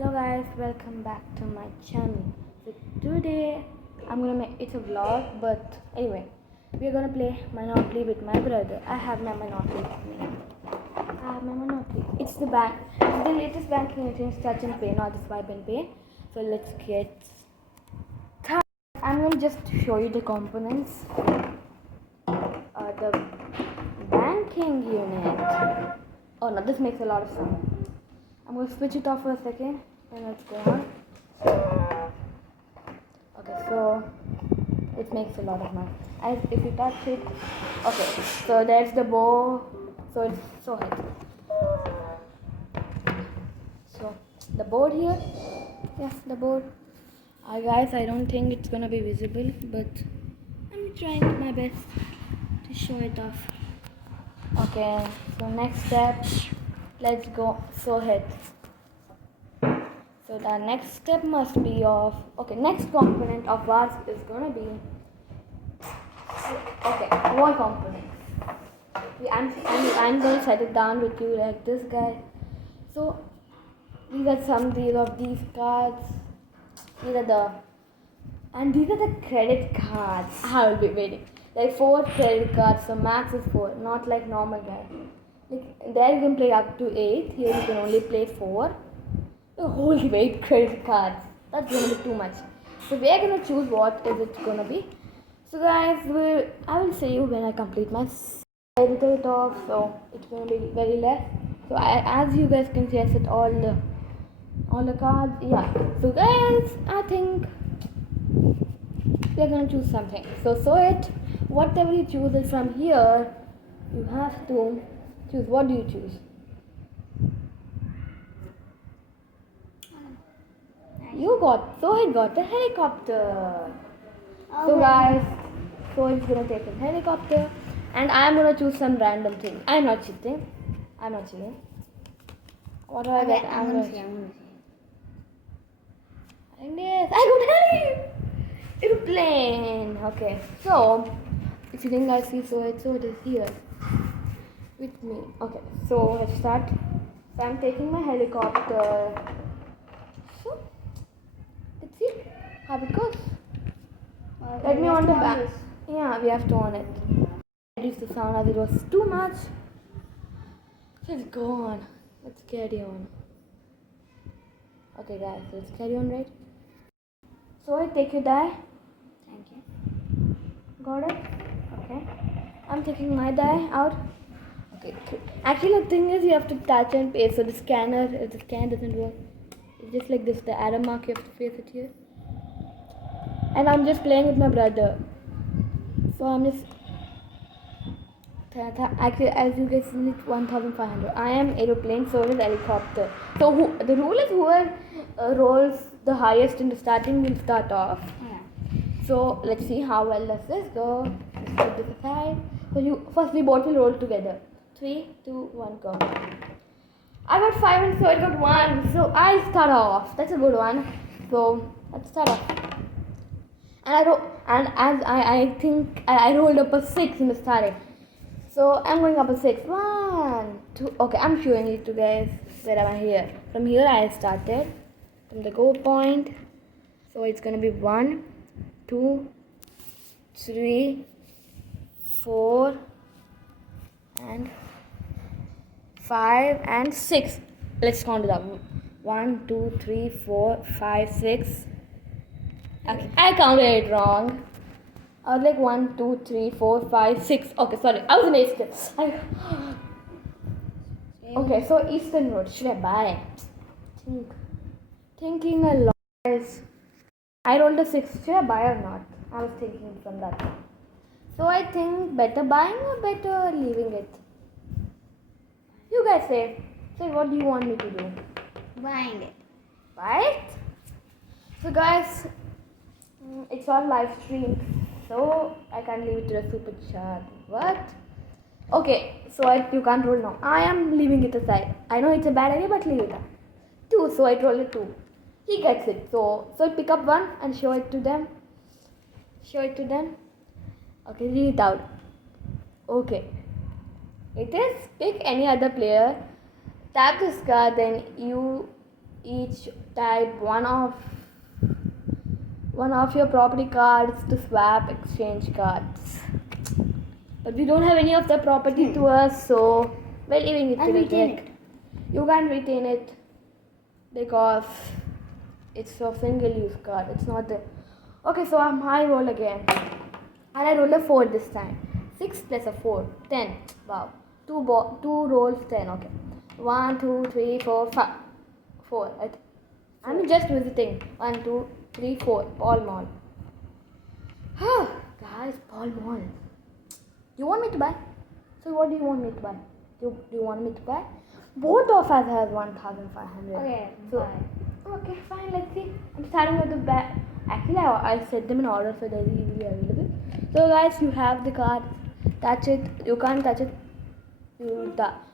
Hello guys, welcome back to my channel. So today I'm gonna make it's a vlog, but anyway, we're gonna play Monopoly with my brother. I have my Monopoly with me. I have my Monopoly. It's the latest banking interchange touch and pay, not the swipe and pay. So let's get started. I'm gonna just show you the components. The banking unit. Oh no, this makes a lot of sound. I'm going to switch it off for a second and let's go on. Okay, so it makes a lot of noise. And if you touch it, okay, so there's the bow, so it's so hit. So the board here, yes, the board. Guys, I don't think it's gonna be visible, but I'm trying my best to show it off. Okay, so next step, let's go. So hit. So the next step must be of, okay, next component of ours is gonna be, okay, one component. I'm gonna set it down with you like this guy. So these are some deal of these cards. These are the credit cards. I will be waiting. Like 4 credit cards, so max is 4, not like normal guy. Like there you can play up to 8. Here you can only play 4. Holy wait, credit cards. That's gonna be too much. So we are gonna choose what is it gonna be. So guys, I will see you when I complete my edit it off. So it's gonna be very less. So as you guys can see, I set all the cards. Yeah. So guys, I think we are gonna choose something. So it whatever you choose is from here. You have to choose. What do you choose? You got Sohit got a helicopter. So guys, Sohit's gonna take a helicopter, and I'm gonna choose some random thing. I'm not cheating. What do I get? I'm gonna see. And yes, I got heli. Airplane. Okay. So if you think I see Sohit is here with me. Okay. So let's start. So I'm taking my helicopter. So let's see how it goes. Let me on the back. Yeah, we have to on it. Reduce the sound as it was too much. Let's go on. Let's carry on. Okay, guys, let's carry on, right? So I take your die. Thank you. Got it? Okay. I'm taking my die out. Okay. Actually, the thing is, you have to touch and paste. So the scanner, if the scan doesn't work, it's just like this. The arrow mark, you have to face it here. And I'm just playing with my brother. So I'm just actually, as you guys see, 1,500. I am aeroplane, so is helicopter. So the rule is whoever rolls the highest in the starting will start off. Yeah. So let's see how well does this go. Let's put this aside. So first we both will roll together. 3, 2, 1, go. I got 5 and so I got 1. So I start off. That's a good one. So let's start off. And as I think I rolled up a 6 in the starting. So I'm going up a 6. 1, 2. Okay, I'm showing it to guys where am I here. From here I started. From the go point. So it's gonna be 1, 2, 3, 4, and 5 and 6. Let's count it up. 1, 2, 3, 4, 5, 6. Okay, I counted it wrong. I was like 1, 2, 3, 4, 5, 6. Okay, sorry. I was an Eastern. Okay, so Eastern Road. Should I buy? Thinking a lot. Guys, I rolled a 6. Should I buy or not? I was thinking from that. So I think better buying or better leaving it? You guys say. So what do you want me to do? Buying it. Buy it? So guys, it's all live stream. So I can't leave it to the super chat. What? Okay, so you can't roll now. I am leaving it aside. I know it's a bad idea, but leave it. 2, so I roll it 2. He gets it. So I pick up 1 and show it to them. Okay, read it out. Okay. It is pick any other player. Tap this card, then you each type one of your property cards to swap exchange cards. But we don't have any of the property to us, so we're leaving it to the deck. You can't retain it because it's a single use card. It's not the. Okay, so I roll again. And I roll a 4 this time. 6 plus a 4. 10. Wow. 2 rolls 10. Okay. 1, 2, 3, 4, 5. 4. I'm just visiting. 1, 2, 3, 4. Pall Mall. Guys, Pall Mall. You want me to buy? So what do you want me to buy? Do you want me to buy? Both of us have 1,500. Okay, so okay, fine. Let's see. I'm starting with the back. Actually, I set them in order so they're easily available. So guys, you have the card. Touch it. You can't touch it.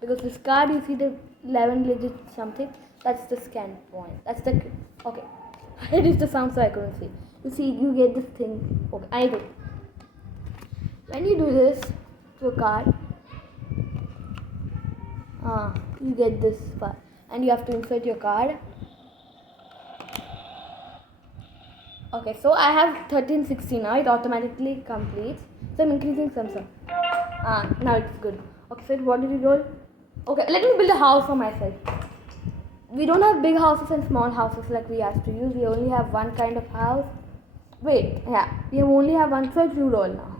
Because this card, you see the 11 digit something. That's the scan point. That's the okay. It is the sound so I couldn't see. You see, you get this thing. Okay, I do. When you do this to a card, you get this part, and you have to insert your card. Okay, so I have 1360 now. It automatically completes. So I'm increasing some. Now it's good. Okay, so what did we roll? Okay, let me build a house for myself. We don't have big houses and small houses like we have to use. We only have one kind of house. Wait, yeah, we only have one. So you roll now.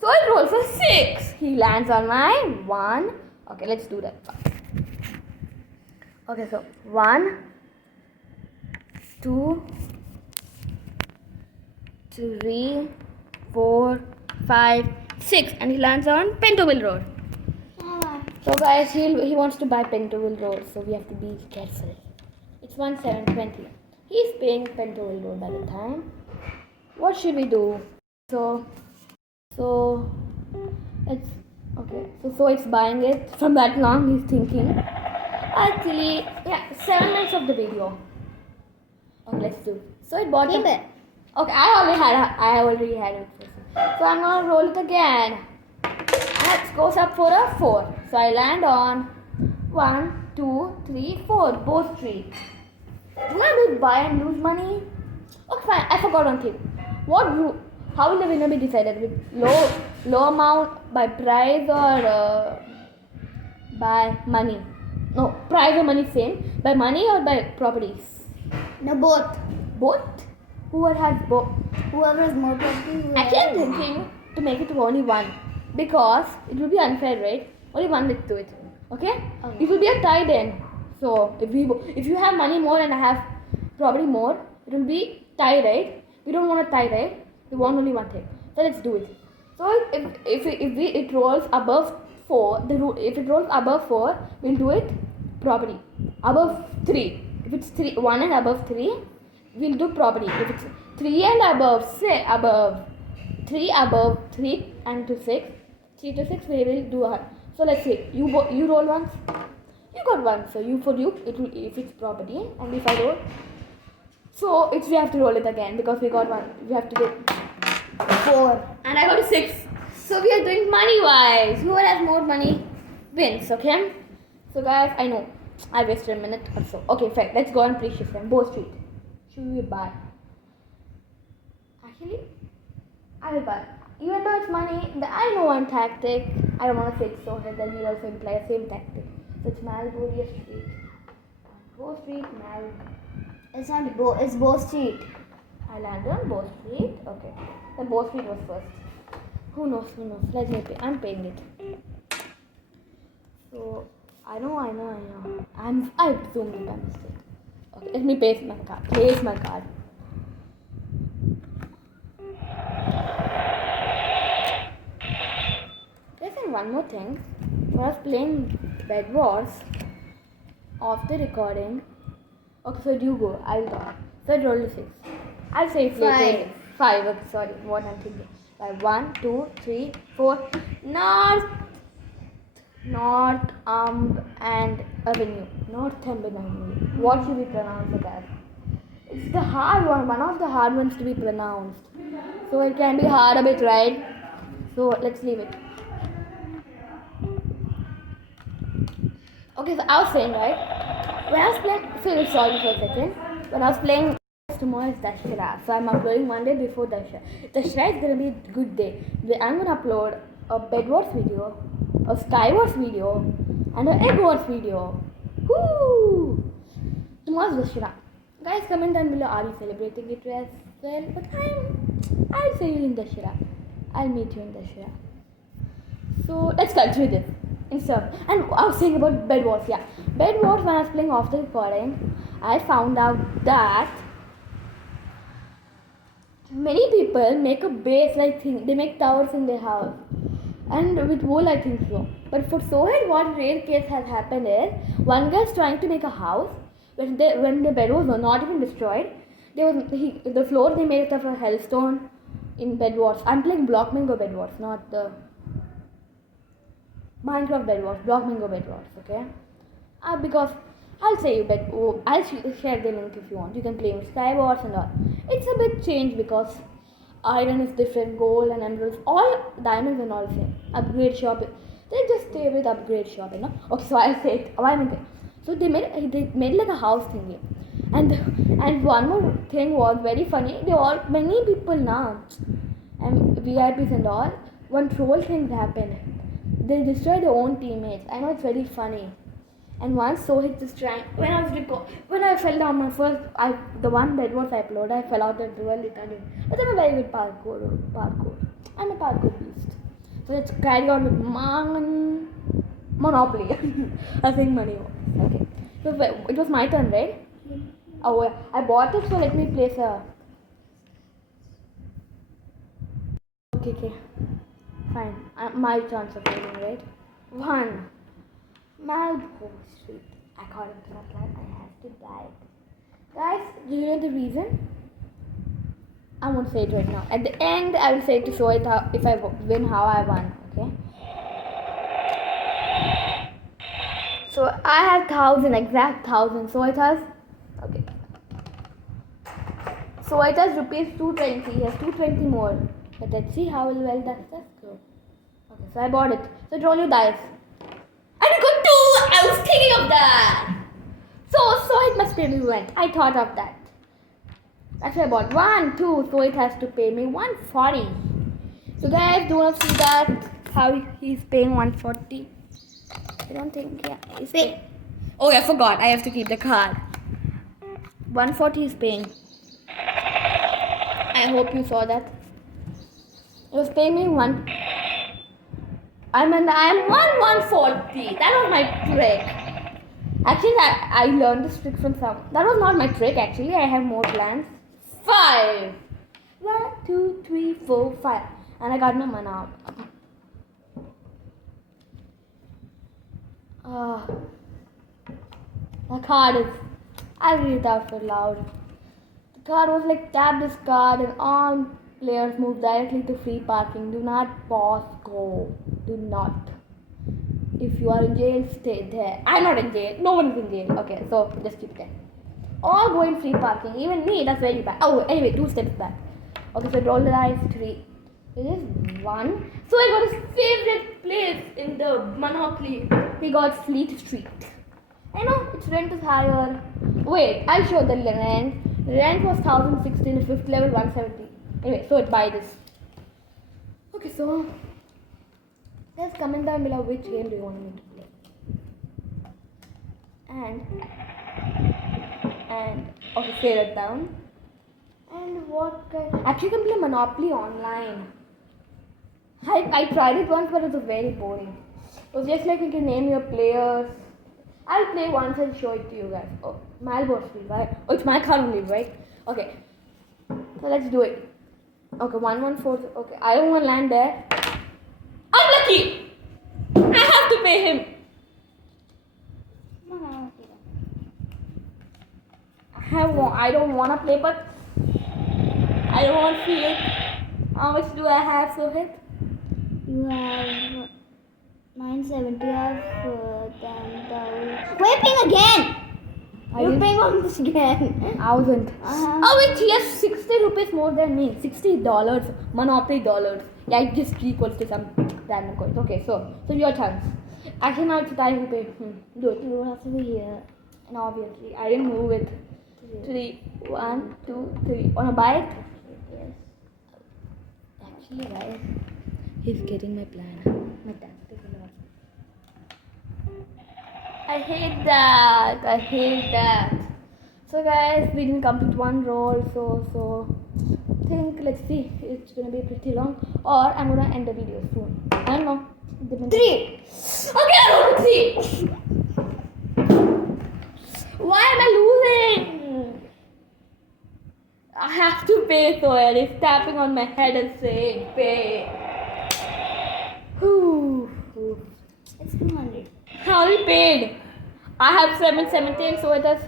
So I roll for 6. He lands on my 1. Okay, let's do that. Okay, so 1, 2, 3, 4, 5, 6, and he lands on Pentoville Road. So guys, he wants to buy Pentoville Road, so we have to be careful. It's 1,720. He's paying Pentoville Road by the time. What should we do? So it's okay. So it's buying it. From that long, he's thinking. Actually, yeah, 7 minutes of the video. Okay, let's do it. So it bought it. Okay, I already had it. So I'm gonna roll it again. And it goes up for a 4. So I land on 1, 2, 3, 4. Both streets. Do I do buy and lose money? Okay, fine. I forgot one thing. How will the winner be decided? With low amount by price or by money? No, price or money same. By money or by properties? No, both. Both? Whoever has both. Whoever has more property. Actually, I'm thinking to make it to only one because it will be unfair, right? Only one will do it. Okay? It will be a tie then. So if you have money more and I have property more, it will be tie, right? We don't want a tie, right? We want only one thing. So let's do it. So if it rolls above 4, if it rolls above 4, we'll do it property. Above 3. If it's 1 and above 3, we'll do property. If it's 3 and above, say above 3 and to 6, 3 to 6, we will do a. So let's say you roll once, you got 1. So it will, if it's property, and if I roll, so we have to roll it again because we got 1. We have to get 4, and I got a 6. So we are doing money wise. Whoever has more money wins. Okay. So guys, I know I wasted a minute or so. Okay, fine. Let's go on Precious and Bow Street. Should we buy? Actually, I will buy. Even though it's money, I know one tactic. I don't want to say it so that then you also imply the same tactic. So it's Malboria Street. Bow Street, It's not Bow. It's Bow Street. I landed on Bow Street. Okay. The Bow Street was first. Who knows? Let me pay. I'm paying it. So I know. I zoomed in by mistake. Okay, let me paste my card. Place my card. There's one more thing. When I was playing Bed Wars off the recording. Okay, so you go. I'll talk. So I rolled a 6. I'll say it later. 5. Okay, sorry, what I'm thinking. By 1, 2, 3, 4. North and Avenue. Northumberland Avenue. What should we pronounce it as? It's the hard one of the hard ones to be pronounced. So it can be hard a bit, right? So let's leave it. Okay, so I was saying, right? when I was playing, so sorry for a second. When I was playing, tomorrow is Dashera, so I'm uploading one day before Dashera. Dashera is gonna be a good day. I'm gonna upload a Bed Wars video, a Sky Wars video, and an Egg Wars video. Woo! Tomorrow's Dashera. Guys, comment down below. Are you celebrating it as well? But I'll see you in Dashera. I'll meet you in Dashera. So let's continue this. And I was saying about Bed Wars. Yeah, Bed Wars. When I was playing off the recording, I found out that many people make a base-like thing. They make towers in their house, and with wool, I think so. But for Sohail, what rare case has happened is one guy is trying to make a house when the bed was not even destroyed. The floor they made it of a hellstone in Bed Wars. I'm playing Block Mango Bed Wars, not the Minecraft Bed Wars. Block Mango Bed Wars, okay? Because I'll say you I'll share the link if you want. You can play with Sky Wars and all. It's a bit changed because iron is different, gold and emeralds, all diamonds and all same. Upgrade shop. They just stay with upgrade shop, you know. Okay, so I'll say it. Why am I saying? So they made like a house thingy, and one more thing was very funny. Many people now, and VIPs and all. One troll thing happened. They destroy their own teammates. I know it's very funny. And once Sohit just trying when I fell down the one Bed Wars I uploaded, I fell out and well Italian. But I'm a very good parkour. I'm a parkour beast. So let's carry on with Monopoly. I think money. Okay. So it was my turn, right? Oh yeah. I bought it, so let me place a. Okay. Fine. My chance of winning, right? 1. Malbo Street. According to my plan, I have to buy it. Guys, do you know the reason? I won't say it right now. At the end, I will say it to show it how, if I win, how I won. Okay. So I have 1,000, exact 1,000. So it has. Okay. So it has rupees 220. He has 220 more. But let's see how well does this go. Okay, so I bought it. So roll your dice. And you got 2! I was thinking of that! So it must pay me rent. I thought of that. That's why I bought 1, 2. So it has to pay me 140. So guys, do you want to see that? How he's paying 140? I don't think, yeah. He's paying. Oh, I forgot. I have to keep the card. 140 is paying. I hope you saw that. He was paying me 1. I'm 140. That was my trick. Actually, I learned this trick from some. That was not my trick. Actually, I have more plans. 5. 1, 2, 3, 4, 5, and I got my money out. The card is. I'll read it out for loud. The card was like tap this card and all players move directly to free parking. Do not pause. Go. Do not. If you are in jail, stay there. I'm not in jail. No one is in jail. Okay, so just keep there. All go in free parking. Even me, that's very bad. Oh, anyway, 2 steps back. Okay, so roll the dice. 3. It is 1. So I got his favorite place in the Monopoly. He got Fleet Street. I know its rent is higher. Wait, I'll show the rent. Rent was 1,016, 5th level 170. Anyway, so it buy this. Okay, so let's comment down below which game do you want me to play. And okay, say that down. And what kind? Actually, you can play Monopoly online. I tried it once, but it was very boring. It was just like you can name your players. I'll play once and show it to you guys. Oh, Malbo Street, right? Oh, it's my card only, right? Okay. So let's do it. Okay, 114. Okay, I don't want to land there. Unlucky! I have to pay him. I don't want to play, but I don't want to feel it. How much do I have to hit? You have 970 of 10,000. Why are you paying again? You're paying on this again. 1,000. Oh wait, he has 60 rupees more than me. $60. Monopoly dollars. Yeah, it just equals to some random coins. Okay, so your chance. Actually, now it's time to pay. Do it. You have to be here. And obviously, I didn't move it. 3, 1, 2, 3. On a bike? Yes. Actually, guys, he's getting my plan. My tactic a lot. I hate that. I hate that. So, guys, we didn't complete one roll. So think. Let's see. It's gonna be pretty long, or I'm gonna end the video soon. I don't know. Depends. 3. Okay, I rolled 3. Why am I losing? I have to pay, so it's tapping on my head and saying pay. Whew. It's 200. I already paid. I have 717, so it is.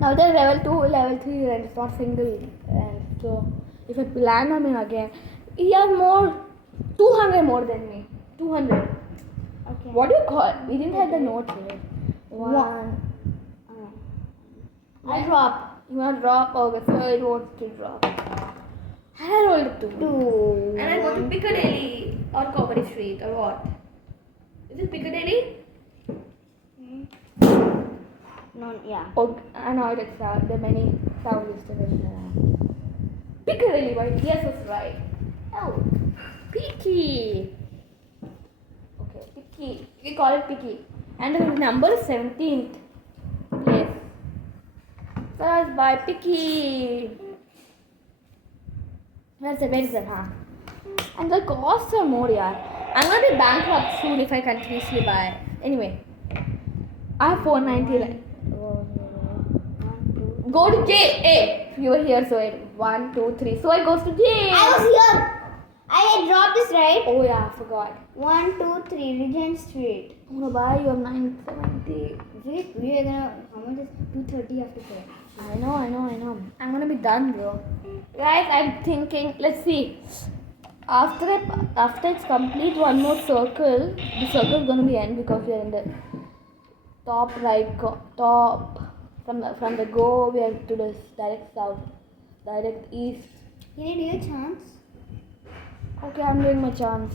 Now there's level 2, level 3, and it's not single. And so if I land on him again, he has more, 200 more than me. 200. Okay. What do you call it? We didn't have the notes here. 1. I drop. You want to drop? Okay, so it wants to drop. I rolled 2. 2. And I go to Piccadilly or Comedy Street or what? Is it Piccadilly? No, yeah. Oh, I know it's there are many sound listed. Piccadilly, right? Yes, that's right. Oh, Picky. Okay, Picky. We call it Picky. And the number is 17th. Yes. First by Picky. Where is it, huh? And the costs are more, yeah. I'm gonna be bankrupt soon if I continuously buy. Anyway, I have 490. Go to jail. Hey, you were here, so it 1, 2, 3. So it goes to jail. I was here. I dropped this, right? Oh yeah, I forgot. 1, 2, 3. Regent Street. I'm gonna buy you have 970. Wait, we are gonna. How much is 230 after pay? I know. I'm gonna be done, bro. Guys, I'm thinking. Let's see. After it's complete, one more circle. The circle is gonna be end because we are in the top right top. From the go, we are to the direct south, direct east. Can you do your chance? Okay, I'm doing my chance.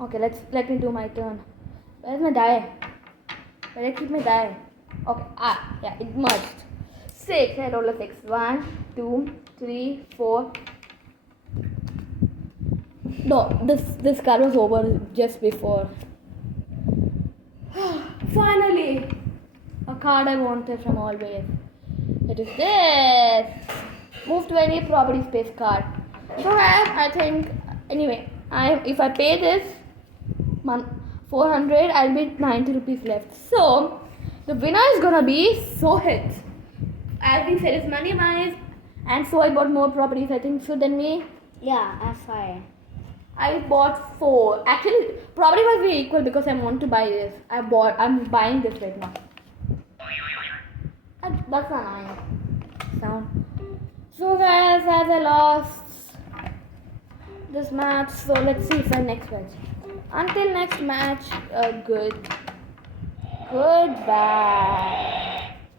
Okay, let me do my turn. Where's my die? Where I keep my die? Okay, yeah, it merged. 6, I roll a 6. 1, 2, 3, 4. No, this card was over just before. Finally, a card I wanted from always. It is this. Move to any property space card. So I think anyway. If I pay this 400, I'll be 90 rupees left. So the winner is gonna be Sohit. As we said, it's money wise, and so I bought more properties. I think so than me. Yeah, that's fine. I bought 4. Actually, property must be equal because I want to buy this. I'm buying this right now. That's a nice sound. So guys, as I lost this match, so let's see if I next match. Until next match, goodbye.